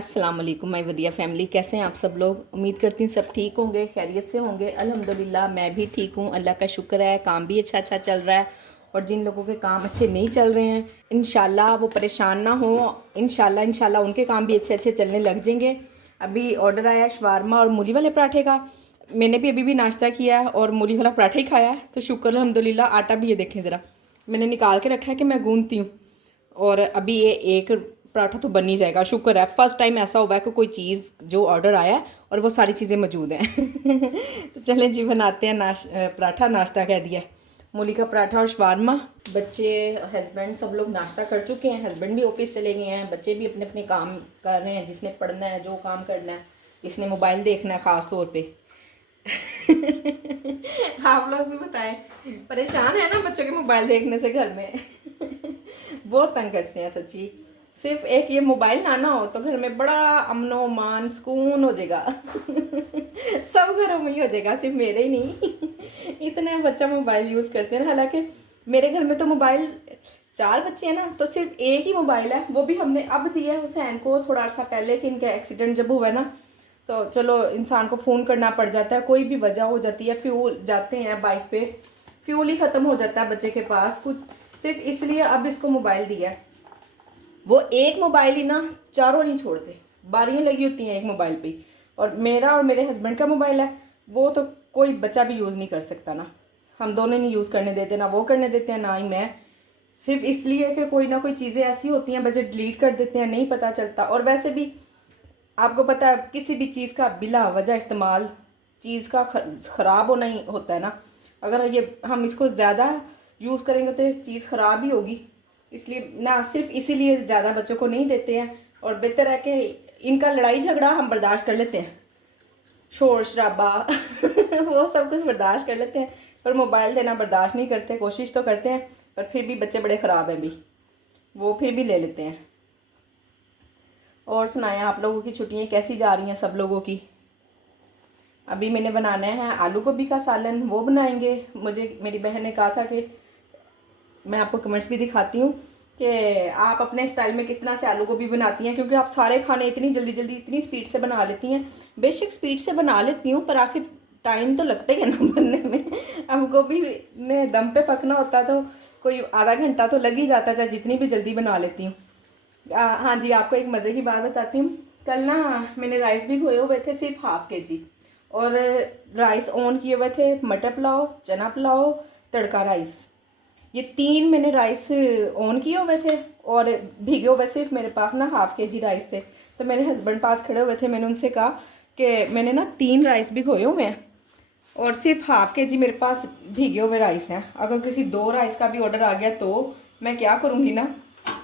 अस्सलाम वालेकुम my वदिया family, कैसे हैं आप सब लोग। उम्मीद करती हूँ सब ठीक होंगे, खैरियत से होंगे। अल्हम्दुलिल्लाह मैं भी ठीक हूँ, अल्लाह का शुक्र है। काम भी अच्छा चल रहा है। और जिन लोगों के काम अच्छे नहीं चल रहे हैं इंशाल्लाह वो परेशान ना हो। इंशाल्लाह उनके काम भी अच्छे चलने लग जाएंगे। अभी ऑर्डर आया शवारमा और मूली वाले पराठे का। मैंने भी अभी नाश्ता किया है और मूली वाला पराठा ही खाया है, तो शुक्र अल्हम्दुलिल्लाह। आटा भी ये देखें ज़रा, मैंने निकाल के रखा है कि मैं गूंदती हूँ। और अभी ये एक पराठा तो बन ही जाएगा, शुक्र है। फर्स्ट टाइम ऐसा हुआ है कि कोई चीज़ जो ऑर्डर आया है और वो सारी चीज़ें मौजूद हैं। तो चलें जी, बनाते हैं पराठा। नाश्ता कह दिया, मूली का पराठा और शवारमा। बच्चे, हस्बैंड सब लोग नाश्ता कर चुके हैं। हस्बैंड भी ऑफिस चले गए हैं, बच्चे भी अपने अपने काम कर रहे हैं। जिसने पढ़ना है, जो काम करना है, इसने मोबाइल देखना है ख़ास तौर पे। आप लोग भी बताएं, परेशान है ना बच्चों के मोबाइल देखने से घर में। बहुत तंग करते हैं सच्ची। सिर्फ एक ये मोबाइल ना हो तो घर में बड़ा अमनो मान सुकून हो जाएगा। सब घरों में ही हो जाएगा, सिर्फ मेरे ही नहीं। इतने बच्चा मोबाइल यूज़ करते हैं। हालांकि मेरे घर में तो मोबाइल, 4 बच्चे हैं ना, तो सिर्फ एक ही मोबाइल है। वो भी हमने अब दिया है हुसैन को थोड़ा सा पहले, कि इनका एक्सीडेंट जब हुआ है ना, तो चलो इंसान को फ़ोन करना पड़ जाता है, कोई भी वजह हो जाती है। फ्यूल जाते हैं बाइक पे, फ्यूल ही ख़त्म हो जाता है बच्चे के पास कुछ, सिर्फ इसलिए अब इसको मोबाइल दिया है। वो एक मोबाइल ही ना चारों नहीं छोड़ते, बारियां लगी होती हैं एक मोबाइल पे। और मेरा और मेरे हस्बैंड का मोबाइल है, वो तो कोई बच्चा भी यूज़ नहीं कर सकता ना। हम दोनों नहीं यूज़ करने देते, ना वो करने देते हैं ना ही मैं। सिर्फ इसलिए कि कोई ना कोई चीज़ें ऐसी होती हैं बच्चे डिलीट कर देते हैं, नहीं पता चलता। और वैसे भी आपको पता है, किसी भी चीज़ का बिला वजह इस्तेमाल चीज़ का ख़राब होना ही होता है ना। अगर ये हम इसको ज़्यादा यूज़ करेंगे तो ये चीज़ ख़राब ही होगी। इसलिए ना, सिर्फ इसीलिए ज़्यादा बच्चों को नहीं देते हैं। और बेहतर है कि इनका लड़ाई झगड़ा हम बर्दाश्त कर लेते हैं, शोर शराबा वो सब कुछ बर्दाश्त कर लेते हैं, पर मोबाइल देना बर्दाश्त नहीं करते। कोशिश तो करते हैं, पर फिर भी बच्चे बड़े ख़राब हैं भी, वो फिर भी ले लेते हैं। और सुनाएं, आप लोगों की छुट्टियां कैसी जा रही हैं सब लोगों की। अभी मैंने बनाना है आलू गोभी का सालन, वो बनाएंगे। मुझे मेरी बहन ने कहा था कि मैं आपको कमेंट्स भी दिखाती हूँ कि आप अपने स्टाइल में किस तरह से आलू गोभी बनाती हैं, क्योंकि आप सारे खाने इतनी जल्दी इतनी स्पीड से बना लेती हैं। बेशक स्पीड से बना लेती हूँ, पर आखिर टाइम तो लगता ही है ना बनने में। अब गोभी में दम पे पकना होता तो कोई आधा घंटा तो लग ही जाता, चाहे जितनी भी जल्दी बना लेती हूँ। हाँ जी, आपको एक मज़े की बात बताती हूँ। कल ना मैंने राइस भी धोए हुए थे, सिर्फ ½ kg। और राइस ऑन किए हुए थे, मटर पुलाव, चना पुलाव, तड़का राइस। ये 3 मैंने राइस ऑन किए हुए थे और भीगे हुए सिर्फ मेरे पास ना ½ kg राइस थे। तो मेरे हस्बैंड पास खड़े हुए थे, मैंने उनसे कहा कि मैंने ना 3 राइस भिगोए हुए हैं और सिर्फ ½ kg मेरे पास भीगे हुए राइस हैं। अगर किसी 2 राइस का भी ऑर्डर आ गया तो मैं क्या करूँगी ना।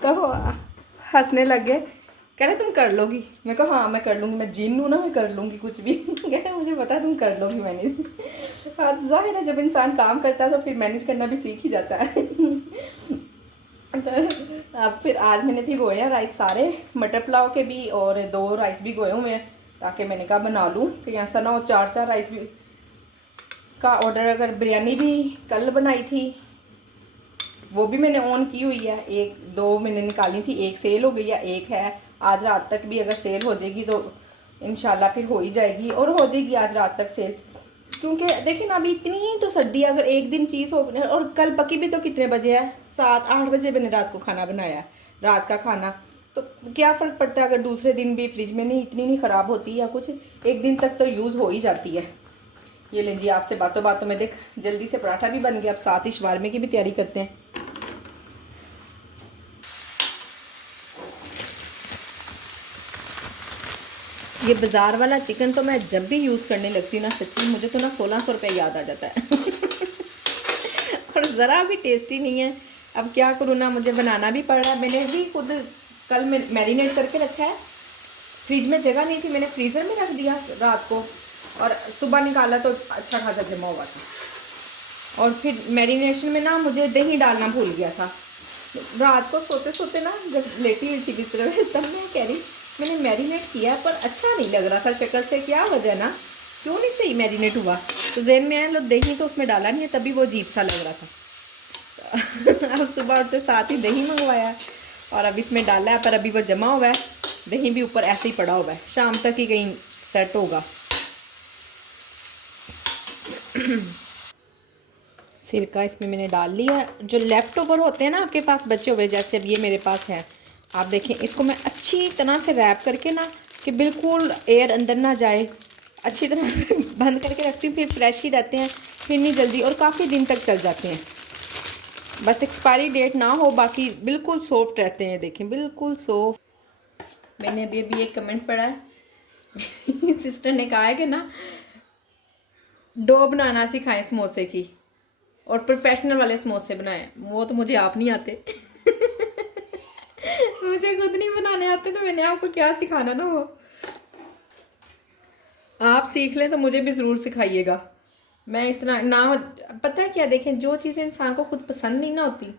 कहो, हंसने लग गए, कह रहे तुम कर लोगी। मैं कहा हाँ मैं कर लूँगी, मैं जिन हूँ ना, मैं कर लूँगी कुछ भी। कह रहे मुझे पता है तुम कर लोगी मैनेज। हाँ, जाहिर है जब इंसान काम करता है तो फिर मैनेज करना भी सीख ही जाता है। तो अब फिर आज मैंने भिगोए हैं राइस सारे, मटर पुलाव के भी और 2 राइस भी गोए हुए हैं, ताकि मैंने कहा बना लूँ कि ऐसा ना हो 4 राइस भी का ऑर्डर। अगर बिरयानी भी कल बनाई थी, वो भी मैंने ऑन की हुई है। 1-2 मैंने निकाली थी, एक सेल हो गई है, एक है। आज रात तक भी अगर सेल हो जाएगी तो इंशाल्लाह फिर हो ही जाएगी, और हो जाएगी आज रात तक सेल। क्योंकि देखिए ना, अभी इतनी तो सर्दी है, अगर एक दिन चीज़ हो। और कल पकी भी तो कितने बजे है, 7-8 बजे मैंने रात को खाना बनाया, रात का खाना। तो क्या फ़र्क पड़ता है अगर दूसरे दिन भी फ्रिज में नहीं, इतनी नहीं ख़राब होती या कुछ, एक दिन तक तो यूज़ हो ही जाती है। ये लें जी, आपसे बातों बातों में देख जल्दी से पराठा भी बन गया। अब साथ ही शवारमे की भी तैयारी करते हैं। ये बाज़ार वाला चिकन तो मैं जब भी यूज़ करने लगती हूँ ना, सच्ची मुझे तो ना 1600 रुपये याद आ जाता है। और ज़रा भी टेस्टी नहीं है। अब क्या करूँ ना, मुझे बनाना भी पड़ रहा है। मैंने भी खुद कल मैरिनेट करके रखा है, फ्रिज में जगह नहीं थी, मैंने फ्रीज़र में रख दिया रात को, और सुबह निकाला तो अच्छा खासा जमा हुआ था। और फिर मैरिनेशन में ना मुझे दही डालना भूल गया था। रात को सोते सोते ना, जब लेटी हुई थी बिस्तर में, तब मैं कह रही मैंने मैरिनेट किया पर अच्छा नहीं लग रहा था शक्ल से, क्या वजह ना, क्यों नहीं सही मैरिनेट हुआ। तो जहन में आया लो दही तो उसमें डाला नहीं है, तभी वो अजीब सा लग रहा था। अब सुबह उठते साथ ही दही मंगवाया और अब इसमें डाला है, पर अभी वो जमा हुआ है। दही भी ऊपर ऐसे ही पड़ा हुआ है, शाम तक ही कहीं सेट होगा। सिरका इसमें मैंने डाल लिया। जो लेफ़्ट ओवर होते हैं ना आपके पास बचे हुए, जैसे अब ये मेरे पास है, आप देखें, इसको मैं अच्छी तरह से रैप करके ना, कि बिल्कुल एयर अंदर ना जाए, अच्छी तरह से बंद करके रखती हूँ। फिर फ्रेश ही रहते हैं, फिर नहीं जल्दी, और काफ़ी दिन तक चल जाते हैं। बस एक्सपायरी डेट ना हो, बाकी बिल्कुल सॉफ्ट रहते हैं। देखें बिल्कुल सॉफ्ट। मैंने अभी अभी एक कमेंट पढ़ा है सिस्टर ने कहा है कि ना डो बनाना सिखाएं समोसे की, और प्रोफेशनल वाले समोसे बनाएं। वो तो मुझे आप नहीं आते मुझे खुद नहीं बनाने आते, तो मैंने आपको क्या सिखाना ना। वो आप सीख लें तो मुझे भी ज़रूर सिखाइएगा। मैं इस तरह ना, पता है क्या, देखें, जो चीज़ें इंसान को खुद पसंद नहीं ना होती,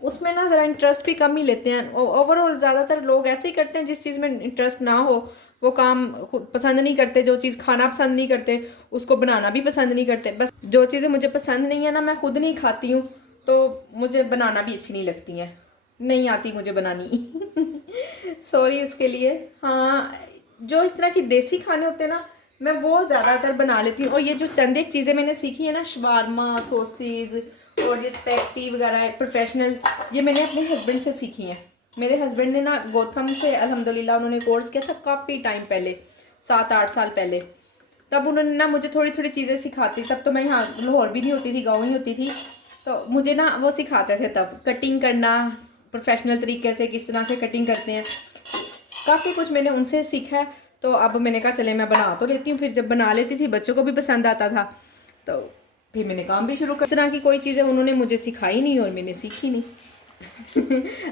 उसमें ना ज़रा इंटरेस्ट भी कम ही लेते हैं। ओवरऑल ज़्यादातर लोग ऐसे ही करते हैं, जिस चीज़ में इंटरेस्ट ना हो वो काम खुद पसंद नहीं करते। जो चीज़ खाना पसंद नहीं करते उसको बनाना भी पसंद नहीं करते। बस जो चीज़ें मुझे पसंद नहीं है ना, मैं खुद नहीं खाती हूँ, तो मुझे बनाना भी अच्छी नहीं लगती हैं, नहीं आती मुझे बनानी सॉरी उसके लिए। हाँ, जो इस तरह की देसी खाने होते हैं ना, मैं वो ज़्यादातर बना लेती हूँ। और ये जो चंद एक चीज़ें मैंने सीखी है ना, शवारमा, सॉसेज और ये स्पैगेटी वगैरह प्रोफेशनल, ये मैंने अपने हस्बैंड से सीखी हैं। मेरे हस्बैंड ने ना गौतम से अल्हम्दुलिल्लाह उन्होंने कोर्स किया था काफ़ी टाइम पहले, 7-8 साल पहले। तब उन्होंने ना मुझे थोड़ी थोड़ी चीज़ें सिखाती। तब तो मैं यहाँ लाहौर भी नहीं होती थी, गाँव ही होती थी, तो मुझे ना वो सिखाते थे। तब कटिंग करना प्रोफेशनल तरीके से, किस तरह से कटिंग करते हैं, काफ़ी कुछ मैंने उनसे सीखा है। तो अब मैंने कहा चले मैं बना तो लेती हूँ। फिर जब बना लेती थी बच्चों को भी पसंद आता था, तो फिर मैंने काम भी शुरू कर। इस तरह की कोई चीज़ें उन्होंने मुझे सिखाई नहीं और मैंने सीखी नहीं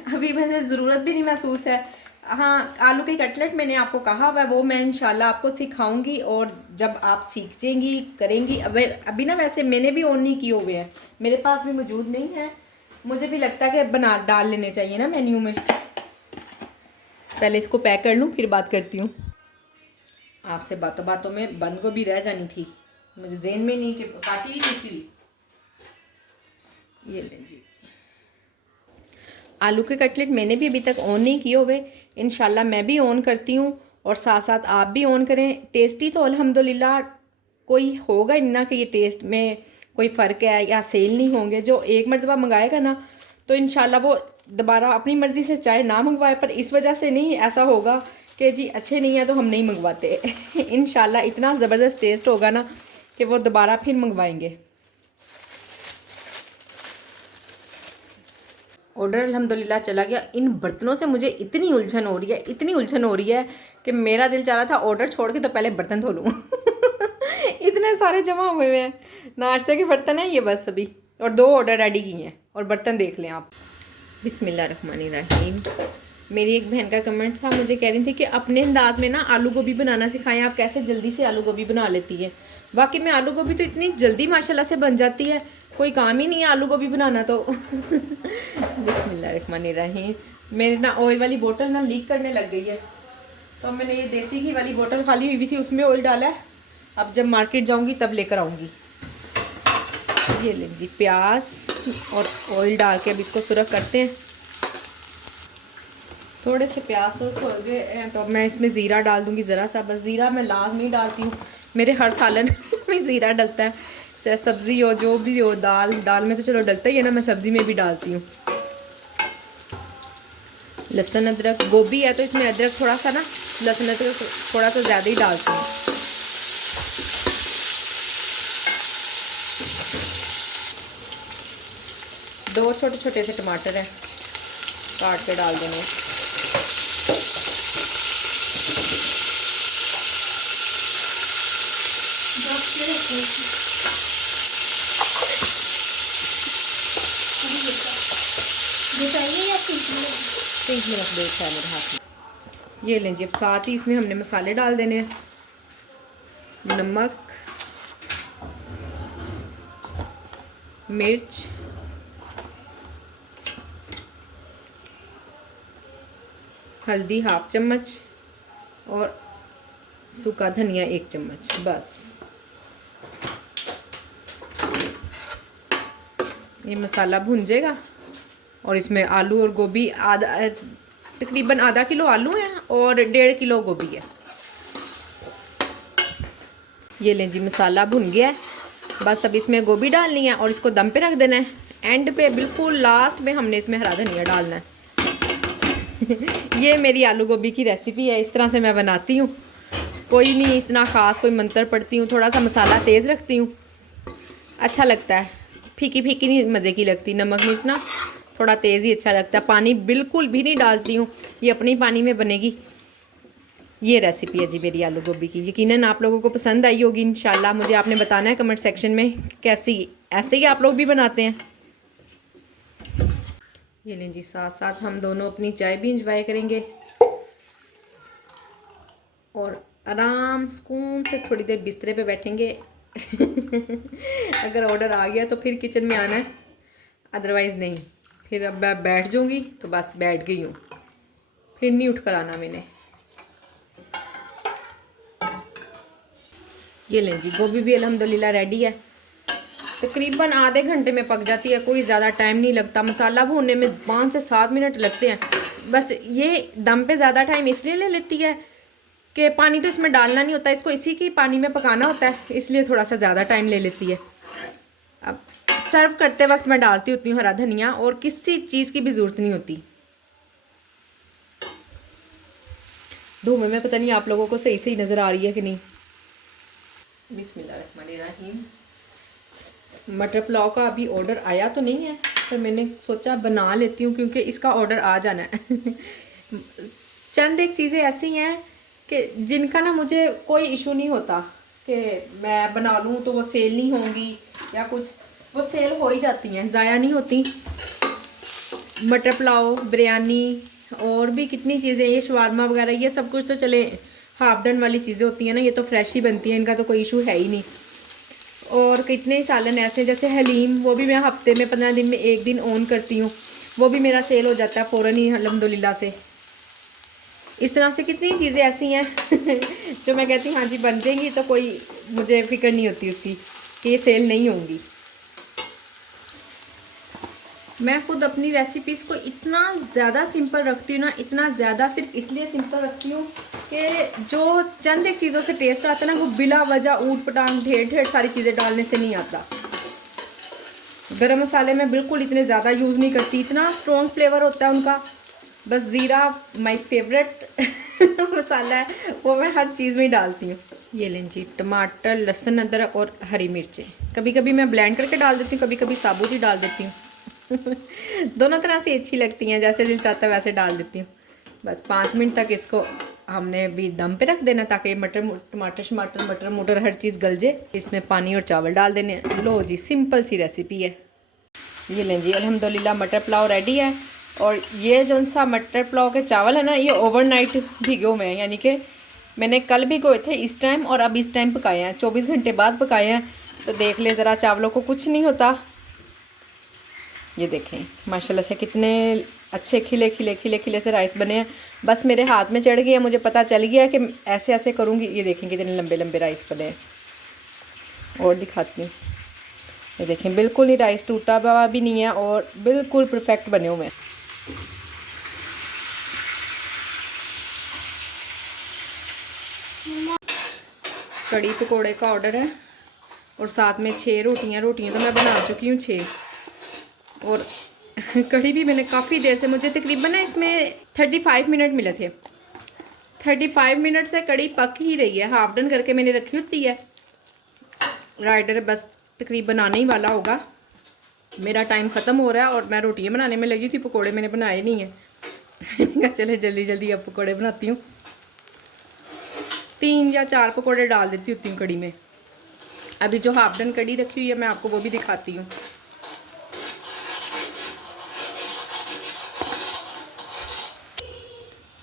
अभी वैसे ज़रूरत भी नहीं महसूस है। हाँ, आलू के कटलेट मैंने आपको कहा हुआ है, वो मैं इंशाल्लाह आपको सिखाऊंगी। और जब आप सीख जाएंगी करेंगी, अभी ना वैसे मैंने भी ऑन नहीं किए हुए हैं, मेरे पास भी मौजूद नहीं है। मुझे भी लगता है कि बना डाल लेने चाहिए ना मेन्यू में। पहले इसको पैक कर लूँ फिर बात करती हूँ। आपसे बातों बातों में बंद गोभी रह जानी थी, मुझे ज़हन में नहीं कि काटी ही नहीं थी। ये लें जी, आलू के कटलेट मैंने भी अभी तक ऑन नहीं किए हुए, इंशाल्लाह मैं भी ऑन करती हूँ और साथ साथ आप भी ऑन करें। टेस्टी तो अल्हम्दुलिल्लाह कोई होगा नहीं ना कि ये टेस्ट में कोई फ़र्क है या सेल नहीं होंगे। जो एक मरतबा मंगाएगा ना, तो इंशाल्लाह वो दोबारा अपनी मर्ज़ी से चाहे ना मंगवाए, पर इस वजह से नहीं ऐसा होगा कि जी अच्छे नहीं है तो हम नहीं मंगवाते इंशाल्लाह इतना ज़बरदस्त टेस्ट होगा ना कि वो दोबारा फिर मंगवाएंगे। ऑर्डर अल्हम्दुलिल्लाह चला गया। इन बर्तनों से मुझे इतनी उलझन हो रही है, इतनी उलझन हो रही है कि मेरा दिल चाह रहा था ऑर्डर छोड़ के तो पहले बर्तन धो लूँ इतने सारे जमा हुए हुए हैं, नाश्ते के बर्तन हैं ये बस अभी, और 2 ऑर्डर रेडी किए हैं। और बर्तन देख लें आप। बिस्मिल्लाहिर्रहमानिर्रहीम। मेरी एक बहन का कमेंट था, मुझे कह रही थी कि अपने अंदाज में ना आलू गोभी बनाना सिखाएं, आप कैसे जल्दी से आलू गोभी बना लेती है। वाकई में आलू गोभी तो इतनी जल्दी माशाल्लाह से बन जाती है, कोई काम ही नहीं है आलू गोभी बनाना तो बिस्मिल्लाहिर्रहमानिर्रहीम। मेरी ना ऑयल वाली बोतल ना लीक करने लग गई है, तो मैंने ये देसी घी वाली बोतल खाली हुई थी, उसमें ऑयल डाला है। अब जब मार्केट जाऊंगी तब लेकर आऊँगी। ये लें जी, प्याज और ऑयल डाल के अब इसको सुरख करते हैं। थोड़े से प्याज सुरख हो गए तो मैं इसमें ज़ीरा डाल दूँगी ज़रा सा, बस ज़ीरा मैं लाजमी डालती हूँ, मेरे हर सालन में ज़ीरा डलता है, चाहे सब्ज़ी हो जो भी हो। दाल में तो चलो डलता ही है ना, मैं सब्ज़ी में भी डालती हूँ। लहसुन अदरक, गोभी है तो इसमें अदरक थोड़ा सा ना, लहसुन अदरक थोड़ा सा ज़्यादा ही डालती हूँ। दो छोटे छोटे से टमाटर हैं, काट के डाल देंगे। पिंक मिर्च देखा है मेरे हाथ में। ये लें जी, अब साथ ही इसमें हमने मसाले डाल देने हैं। नमक, मिर्च, हल्दी 1/2 चम्मच और सूखा धनिया 1 चम्मच, बस। ये मसाला भुन जाएगा और इसमें आलू और गोभी आधा तकरीबन आधा किलो आलू हैं और 1.5 किलो गोभी है। ये लें जी, मसाला भुन गया है, बस अब इसमें गोभी डालनी है और इसको दम पे रख देना है। एंड पे बिल्कुल लास्ट में हमने इसमें हरा धनिया डालना है। ये मेरी आलू गोभी की रेसिपी है, इस तरह से मैं बनाती हूँ। कोई नहीं इतना ख़ास कोई मंत्र पढ़ती हूँ, थोड़ा सा मसाला तेज़ रखती हूँ, अच्छा लगता है। फीकी फीकी नहीं मज़े की लगती, नमक मिर्च ना थोड़ा तेज़ ही अच्छा लगता है। पानी बिल्कुल भी नहीं डालती हूँ, ये अपनी पानी में बनेगी। ये रेसिपी है जी मेरी आलू गोभी की। यकीनन आप लोगों को पसंद आई होगी इंशाल्लाह। मुझे आपने बताना है कमेंट सेक्शन में कैसी, ऐसे ही आप लोग भी बनाते हैं। ये लें जी, साथ साथ हम दोनों अपनी चाय भी इंजॉय करेंगे और आराम सुकून से थोड़ी देर बिस्तरे पे बैठेंगे। अगर ऑर्डर आ गया तो फिर किचन में आना है, अदरवाइज़ नहीं। फिर अब मैं बैठ जाऊँगी तो बस बैठ गई हूँ, फिर नहीं उठ कर आना मैंने। ये लें जी, गोभी भी अल्हम्दुलिल्लाह रेडी है। तकरीबन आधे घंटे में पक जाती है, कोई ज़्यादा टाइम नहीं लगता। मसाला भूनने में 5 से 7 मिनट लगते हैं बस। ये दम पे ज़्यादा टाइम इसलिए ले लेती है कि पानी तो इसमें डालना नहीं होता, इसको इसी की पानी में पकाना होता है, इसलिए थोड़ा सा ज़्यादा टाइम ले लेती है। अब सर्व करते वक्त मैं डालती होती हूँ हरा धनिया, और किसी चीज़ की भी ज़रूरत नहीं होती। धुएं में पता नहीं आप लोगों को सही सही नज़र आ रही है कि नहीं। बिस्मिल्लाहिर्रहमानिर्रहीम। मटर पुलाव का अभी ऑर्डर आया तो नहीं है, पर मैंने सोचा बना लेती हूँ क्योंकि इसका ऑर्डर आ जाना है। चंद एक चीज़ें ऐसी हैं कि जिनका ना मुझे कोई इशू नहीं होता कि मैं बना लूँ तो वो सेल नहीं होंगी या कुछ, वो सेल हो ही जाती हैं, ज़ाया नहीं होती। मटर पुलाव, बिरयानी और भी कितनी चीज़ें, ये शवारमा वगैरह, ये सब कुछ तो चले हाफ डन वाली चीज़ें होती हैं ना, ये तो फ्रेश ही बनती हैं, इनका तो कोई इशू है ही नहीं। और कितने ही सालन ऐसे, जैसे हलीम, वो भी मैं हफ्ते में 15 दिन में एक दिन ऑन करती हूँ, वो भी मेरा सेल हो जाता है फ़ौरन ही अल्हम्दुलिल्लाह से। इस तरह से कितनी चीज़ें ऐसी हैं जो मैं कहती हूँ हाँ जी बन जाएंगी, तो कोई मुझे फ़िक्र नहीं होती उसकी कि ये सेल नहीं होंगी। मैं खुद अपनी रेसिपीज़ को इतना ज़्यादा सिंपल रखती हूँ ना, इतना ज़्यादा सिर्फ इसलिए सिंपल रखती हूँ कि जो चंद एक चीज़ों से टेस्ट आता है ना, वो बिला वजह ऊट पटांग ढेर ढेर सारी चीज़ें डालने से नहीं आता। गरम मसाले मैं बिल्कुल इतने ज़्यादा यूज़ नहीं करती, इतना स्ट्रॉन्ग फ्लेवर होता है उनका। बस ज़ीरा माय फेवरेट मसाला है, वो मैं हर चीज़ में ही डालती हूँ। ये लें जी, टमाटर, लहसुन, अदरक और हरी मिर्चें। कभी कभी मैं ब्लेंड करके डाल देती हूँ, कभी कभी साबुत ही डाल देती हूँ। दोनों तरह से अच्छी लगती हैं, जैसे दिल चाहता है वैसे डाल देती हूँ। बस 5 मिनट तक इसको हमने भी दम पे रख देना ताकि टमाटर शमाटर मटर मुटर हर चीज़ गल जाए। इसमें पानी और चावल डाल देने। लो जी, सिंपल सी रेसिपी है। ये लें जी, अल्हम्दुलिल्लाह मटर पुलाव रेडी है। और ये जो सा मटर पुलाव के चावल है ना, ये ओवरनाइट भिगे हुए हैं, यानी कि मैंने कल भिगोए थे इस टाइम और अब इस टाइम पकाए हैं, 24 घंटे बाद पकाए हैं। तो देख ले ज़रा, चावलों को कुछ नहीं होता। ये देखें माशाल्लाह से कितने अच्छे खिले खिले खिले खिले से राइस बने हैं। बस मेरे हाथ में चढ़ गया, मुझे पता चल गया कि ऐसे ऐसे करूँगी। ये देखें कितने लंबे लंबे राइस बने हैं। और दिखाती हूँ, ये देखें बिल्कुल ही राइस टूटा हुआ भी नहीं है और बिल्कुल परफेक्ट बने हुए हैं। कड़ी पकोड़े का ऑर्डर है और साथ में 6 रोटियां तो मैं बना चुकी हूँ 6। और कड़ी भी मैंने काफ़ी देर से, मुझे तकरीबन ना इसमें 35 मिनट मिले थे। 35 मिनट से कड़ी पक ही रही है, हाफ डन करके मैंने रखी होती है। राइडर बस तकरीबन आने ही वाला होगा, मेरा टाइम ख़त्म हो रहा है और मैं रोटियां बनाने में लगी थी, पकोड़े मैंने बनाए नहीं है। मैंने कहा चले जल्दी जल्दी अब पकोड़े बनाती हूँ। 3 या 4 पकोड़े डाल देती होती हूँ कड़ी में। अभी जो हाफ डन कड़ी रखी हुई है मैं आपको वो भी दिखाती हूँ।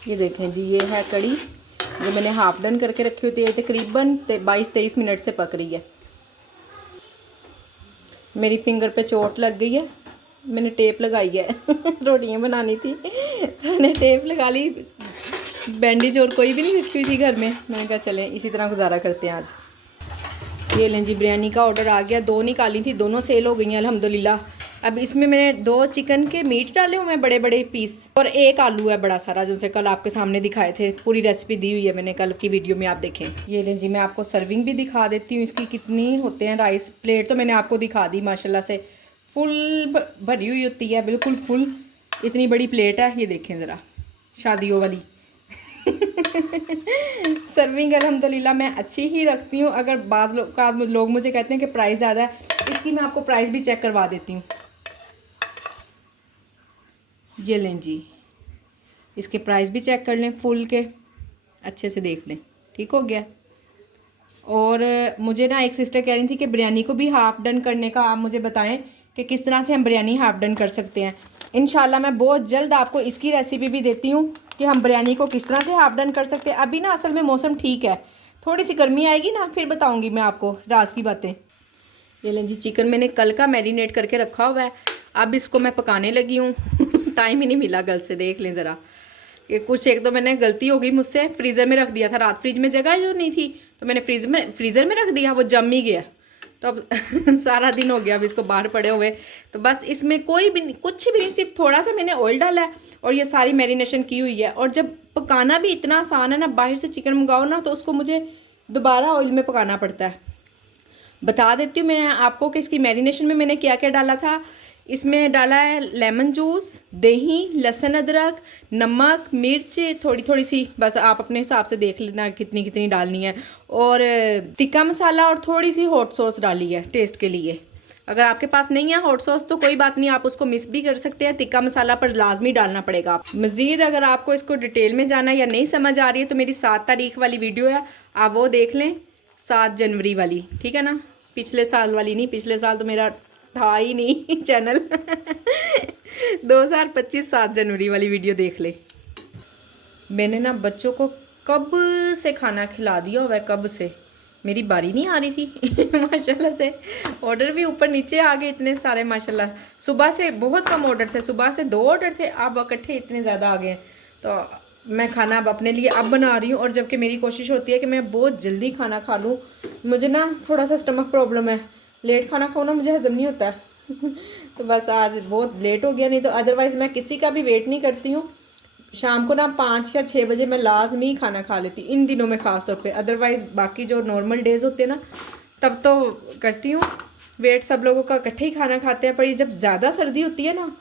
ये देखें जी, ये है कड़ी जो मैंने हाफ डन करके रखी होती है, तकरीबन 22-23 मिनट से पक रही है। मेरी फिंगर पे चोट लग गई है, मैंने टेप लगाई है। रोटियां बनानी थी तो मैंने टेप लगा ली, बैंडेज और कोई भी नहीं रखी हुई थी घर में। मैंने कहा चलें इसी तरह गुजारा करते हैं आज। ये लें जी, बिरयानी का ऑर्डर आ गया। 2 निकाली थी, दोनों सेल हो गई हैं अल्हम्दुलिल्लाह। अब इसमें मैंने 2 चिकन के मीट डाले हुए हैं, बड़े बड़े पीस, और 1 आलू है बड़ा सारा, जो से कल आपके सामने दिखाए थे। पूरी रेसिपी दी हुई है मैंने कल की वीडियो में, आप देखें। ये लें जी, मैं आपको सर्विंग भी दिखा देती हूँ इसकी, कितनी होते हैं राइस। प्लेट तो मैंने आपको दिखा दी माशाल्लाह से, फुल भरी हुई होती है, बिल्कुल फुल। इतनी बड़ी प्लेट है, ये देखें ज़रा, शादियों वाली। सर्विंग अल्हम्दुलिल्लाह मैं अच्छी ही रखती हूँ। अगर बाज़ लोग मुझे कहते हैं कि प्राइस ज़्यादा है, इसकी मैं आपको प्राइस भी चेक करवा देती हूँ। ये लें जी, इसके प्राइस भी चेक कर लें, फुल के अच्छे से देख लें। ठीक हो गया। और मुझे ना एक सिस्टर कह रही थी कि बिरयानी को भी हाफ़ डन करने का आप मुझे बताएं कि किस तरह से हम बिरयानी हाफ़ डन कर सकते हैं। इंशाल्लाह मैं बहुत जल्द आपको इसकी रेसिपी भी देती हूँ कि हम बिरयानी को किस तरह से हाफ़ डन कर सकते हैं। अभी ना असल में मौसम ठीक है, थोड़ी सी गर्मी आएगी ना फिर बताऊँगी मैं आपको राज की बातें। ये लें जी, चिकन मैंने कल का मैरिनेट करके रखा हुआ है, अब इसको मैं पकाने लगी हूँ। टाइम ही नहीं मिला गल से, देख लें ज़रा। ये कुछ एक तो मैंने गलती हो गई मुझसे, फ्रीज़र में रख दिया था रात, फ्रिज में जगह जो नहीं थी तो मैंने फ्रीज़र में रख दिया, वो जम ही गया। तो अब सारा दिन हो गया अब इसको बाहर पड़े हुए। तो बस इसमें कोई भी कुछ भी नहीं, सिर्फ थोड़ा सा मैंने ऑयल डाला है और ये सारी मैरिनेशन की हुई है। और जब पकाना भी इतना आसान है ना, बाहर से चिकन मंगाओ ना तो उसको मुझे दोबारा ऑयल में पकाना पड़ता है। बता देती हूँ मैं आपको कि इसकी मैरिनेशन में मैंने क्या क्या डाला था। इसमें डाला है लेमन जूस, दही, लहसुन अदरक, नमक, मिर्च थोड़ी थोड़ी सी, बस आप अपने हिसाब से देख लेना कितनी कितनी डालनी है। और टिक्का मसाला और थोड़ी सी हॉट सॉस डाली है टेस्ट के लिए। अगर आपके पास नहीं है हॉट सॉस तो कोई बात नहीं, आप उसको मिस भी कर सकते हैं। टिक्का मसाला पर लाजमी डालना पड़ेगा। आप मज़ीद अगर आपको इसको डिटेल में जाना है या नहीं समझ आ रही है तो मेरी 7 तारीख वाली वीडियो है, आप वो देख लें, 7 जनवरी वाली, ठीक है ना, पिछले साल वाली नहीं। पिछले साल तो मेरा था ही नहीं चैनल। 2025 7 जनवरी वाली वीडियो देख ले। मैंने ना बच्चों को कब से खाना खिला दिया हुआ है, कब से, मेरी बारी नहीं आ रही थी। माशाल्लाह से ऑर्डर भी ऊपर नीचे आ गए इतने सारे माशाल्लाह। सुबह से बहुत कम ऑर्डर थे, सुबह से 2 ऑर्डर थे, अब इकट्ठे इतने ज़्यादा आ गए। तो मैं खाना अब अपने लिए अब बना रही हूँ। और जबकि मेरी कोशिश होती है कि मैं बहुत जल्दी खाना खा लूँ, मुझे ना थोड़ा सा स्टमक प्रॉब्लम है, लेट खाना खाओ ना मुझे हजम नहीं होता है। तो बस आज बहुत लेट हो गया, नहीं तो अदरवाइज़ मैं किसी का भी वेट नहीं करती हूँ। शाम को ना 5 या 6 बजे मैं लाजमी खाना खा लेती, इन दिनों में ख़ास तौर पे। अदरवाइज़ बाकी जो नॉर्मल डेज़ होते हैं ना तब तो करती हूँ वेट, सब लोगों का इकट्ठे ही खाना खाते हैं। पर ये जब ज़्यादा सर्दी होती है ना,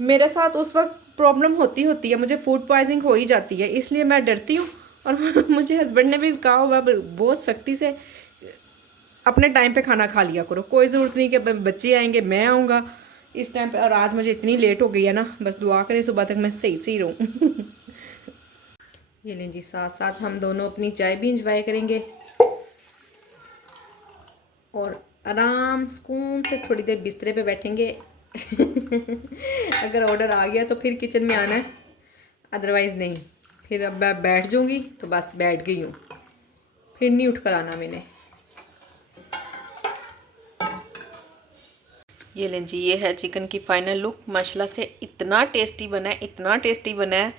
मेरे साथ उस वक्त प्रॉब्लम होती है, मुझे फूड पॉइजनिंग हो ही जाती है, इसलिए मैं डरती हूँ। और मुझे हस्बैंड ने भी कहा हुआ बहुत सख्ती से, अपने टाइम पे खाना खा लिया करो, कोई ज़रूरत नहीं कि बच्चे आएंगे मैं आऊँगा इस टाइम पे। और आज मुझे इतनी लेट हो गई है ना, बस दुआ करें सुबह तक मैं सही सही रहूँ। ये लें जी, साथ साथ हम दोनों अपनी चाय भी इंजॉय करेंगे और आराम सुकून से थोड़ी देर बिस्तरे पे बैठेंगे। अगर ऑर्डर आ गया तो फिर किचन में आना है, अदरवाइज़ नहीं। फिर अब मैं बैठ जाऊँगी तो बस बैठ गई हूँ, फिर नहीं उठ कर आना मैंने। ये लें जी, ये है चिकन की फाइनल लुक। माशाल्लाह से इतना टेस्टी बना है, इतना टेस्टी बना है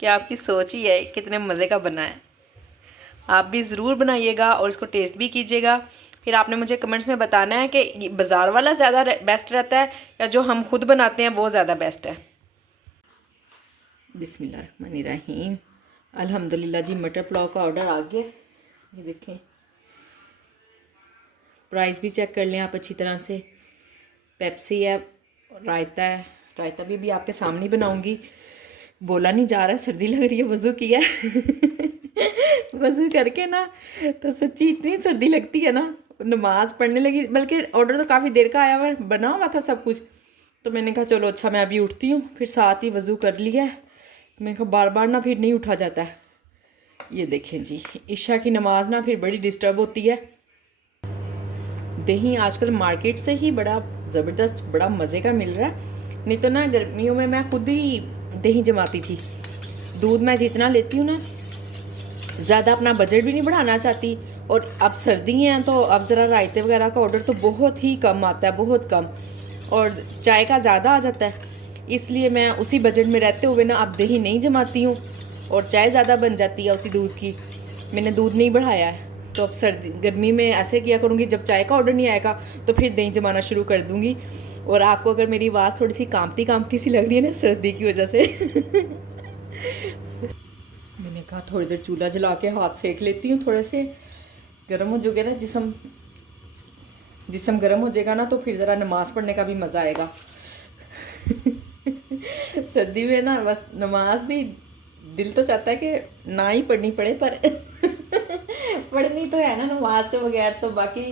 कि आपकी सोच ही है कितने मज़े का बना है। आप भी ज़रूर बनाइएगा और इसको टेस्ट भी कीजिएगा। फिर आपने मुझे कमेंट्स में बताना है कि बाज़ार वाला ज़्यादा बेस्ट रहता है या जो हम खुद बनाते हैं वो ज़्यादा बेस्ट है। बिस्मिल्लाहिर्रहमानिर्रहीम। अल्हम्दुलिल्लाह जी, मटर पुलाव का ऑर्डर आ गया। ये देखें, प्राइस भी चेक कर लें आप अच्छी तरह से। पेप्सी है, रायता है, रायता भी आपके सामने बनाऊंगी। बोला नहीं जा रहा है, सर्दी लग रही है, वज़ू किया। वज़ू करके ना तो सच्ची इतनी सर्दी लगती है ना, नमाज पढ़ने लगी। बल्कि ऑर्डर तो काफ़ी देर का आया हुआ, बना हुआ था सब कुछ। तो मैंने कहा चलो अच्छा मैं अभी उठती हूँ, फिर साथ ही वज़ू कर लिया है। मैंने कहा बार बार ना फिर नहीं उठा जाता है। ये देखें जी, इशा की नमाज ना फिर बड़ी डिस्टर्ब होती है। दही आजकल मार्केट से ही बड़ा ज़बरदस्त, बड़ा मज़े का मिल रहा है। नहीं तो ना गर्मियों में मैं खुद ही दही जमाती थी। दूध मैं जितना लेती हूँ ना, ज़्यादा अपना बजट भी नहीं बढ़ाना चाहती। और अब सर्दी हैं तो अब ज़रा रायते वगैरह का ऑर्डर तो बहुत ही कम आता है, बहुत कम, और चाय का ज़्यादा आ जाता है। इसलिए मैं उसी बजट में रहते हुए ना अब दही नहीं जमाती हूँ और चाय ज़्यादा बन जाती है उसी दूध की। मैंने दूध नहीं बढ़ाया है, तो अब सर्दी गर्मी में ऐसे किया करूँगी, जब चाय का ऑर्डर नहीं आएगा तो फिर दही जमाना शुरू कर दूँगी। और आपको अगर मेरी आवाज़ थोड़ी सी कांपती कांपती सी लग रही है ना सर्दी की वजह से मैंने कहा थोड़ी देर चूल्हा जला के हाथ सेक लेती हूँ, थोड़े से गर्म हो जाएगा ना जिस्म गर्म हो जाएगा ना, तो फिर ज़रा नमाज़ पढ़ने का भी मज़ा आएगा सर्दी में ना बस नमाज भी दिल तो चाहता है कि ना ही पढ़नी पड़े, पर पढ़नी तो है ना नमाज के बगैर तो। बाकी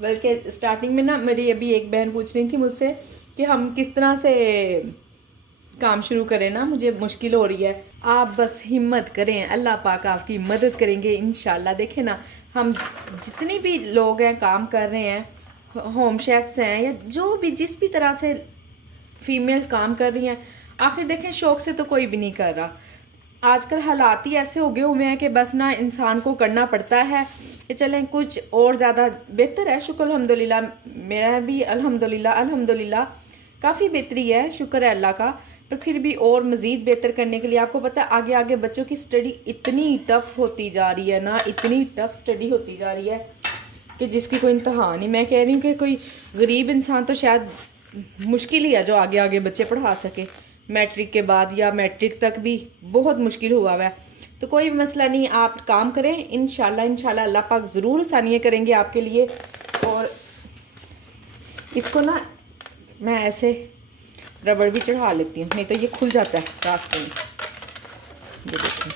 बल्कि स्टार्टिंग में ना मेरी अभी एक बहन पूछ रही थी मुझसे कि हम किस तरह से काम शुरू करें ना, मुझे मुश्किल हो रही है। आप बस हिम्मत करें, अल्लाह पाक आपकी मदद करेंगे इंशाल्लाह। देखें ना, हम जितने भी लोग हैं काम कर रहे हैं, होम शेफ्स हैं या जो भी जिस भी तरह से फीमेल काम कर रही हैं, आखिर देखें शौक़ से तो कोई भी नहीं कर रहा। आजकल हालात ही ऐसे हो गए हुए हैं कि बस ना इंसान को करना पड़ता है कि चलें कुछ और ज़्यादा बेहतर है। शुक्र अल्हम्दुलिल्लाह, मेरा भी अल्हम्दुलिल्लाह काफ़ी बेहतरी है, शुक्र है अल्लाह का। पर फिर भी और मज़ीद बेहतर करने के लिए आपको पता है आगे आगे बच्चों की स्टडी इतनी टफ़ होती जा रही है ना, इतनी टफ़ स्टडी होती जा रही है कि जिसकी कोई इंतहा नहीं। मैं कह रही हूँ कि कोई गरीब इंसान तो शायद मुश्किल ही है जो आगे आगे बच्चे पढ़ा सके। मैट्रिक के बाद या मैट्रिक तक भी बहुत मुश्किल हुआ है। तो कोई मसला नहीं, आप काम करें, इंशाल्लाह अल्लाह पाक ज़रूर आसानियाँ करेंगे आपके लिए। और इसको ना मैं ऐसे रबड़ भी चढ़ा लेती हूँ, नहीं तो ये खुल जाता है रास्ते में। ये देखिए,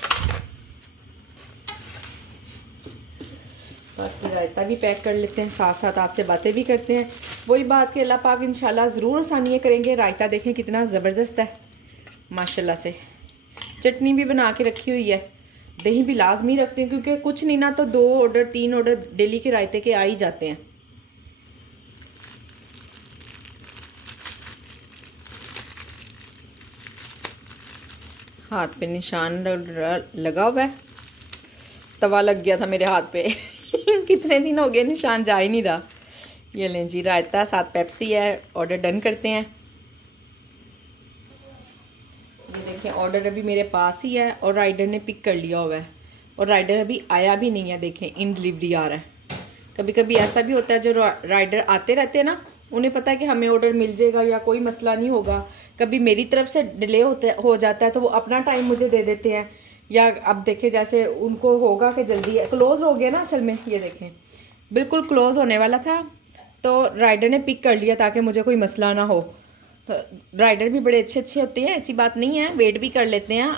बाकी रायता भी पैक कर लेते हैं, साथ साथ आपसे बातें भी करते हैं। वही बात कि अल्लाह पाक इंशाल्लाह ज़रूर आसानियाँ करेंगे। रायता देखें कितना ज़बरदस्त है माशाल्लाह से। चटनी भी बना के रखी हुई है, दही भी लाजमी रखते हैं क्योंकि कुछ नहीं ना तो 2 ऑर्डर 3 ऑर्डर डेली के रायते के आ ही जाते हैं। हाथ पे निशान लगा हुआ है, तवा लग गया था मेरे हाथ पे कितने दिन हो गए निशान जा ही नहीं रहा। ये लें जी रायता, साथ पेप्सी है। ऑर्डर डन करते हैं। ये देखिए ऑर्डर अभी मेरे पास ही है और राइडर ने पिक कर लिया हुआ है और राइडर अभी आया भी नहीं है। देखें इन डिलीवरी आ रहा है। कभी कभी ऐसा भी होता है जो राइडर आते रहते हैं ना, उन्हें पता है कि हमें ऑर्डर मिल जाएगा या कोई मसला नहीं होगा। कभी मेरी तरफ से डिले हो जाता है तो वो अपना टाइम मुझे दे देते हैं। या अब देखें जैसे उनको होगा कि जल्दी क्लोज़ हो गया ना, असल में ये देखें बिल्कुल क्लोज़ होने वाला था तो राइडर ने पिक कर लिया ताकि मुझे कोई मसला ना हो। तो राइडर भी बड़े अच्छे होते हैं, ऐसी बात नहीं है, वेट भी कर लेते हैं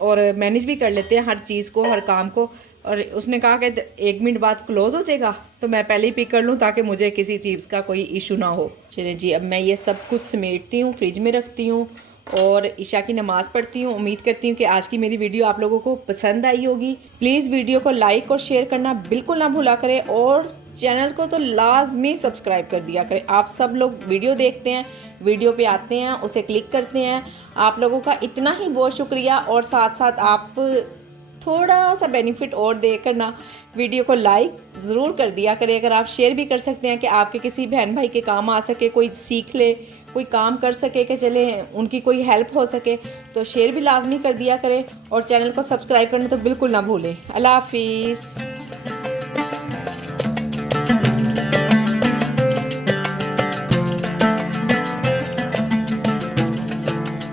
और मैनेज भी कर लेते हैं हर चीज़ को, हर काम को। और उसने कहा कि 1 मिनट बाद क्लोज़ हो जाएगा तो मैं पहले ही पिक कर लूँ ताकि मुझे किसी चीज़ का कोई इशू ना हो। चलिए जी, अब मैं ये सब कुछ समेटती हूँ, फ्रिज में रखती हूँ और इशा की नमाज़ पढ़ती हूँ। उम्मीद करती हूँ कि आज की मेरी वीडियो आप लोगों को पसंद आई होगी। प्लीज़ वीडियो को लाइक और शेयर करना बिल्कुल ना भूला करें और चैनल को तो लाजमी सब्सक्राइब कर दिया करें। आप सब लोग वीडियो देखते हैं, वीडियो पे आते हैं, उसे क्लिक करते हैं, आप लोगों का इतना ही बहुत शुक्रिया। और साथ साथ आप थोड़ा सा बेनिफिट और देकर ना वीडियो को लाइक ज़रूर कर दिया करें। अगर आप शेयर भी कर सकते हैं कि आपके किसी बहन भाई के काम आ सके, कोई सीख ले, कोई काम कर सके कि चले उनकी कोई हेल्प हो सके, तो शेयर भी लाजमी कर दिया करें और चैनल को सब्सक्राइब करना तो बिल्कुल ना भूलें। अल्लाह हाफिज़।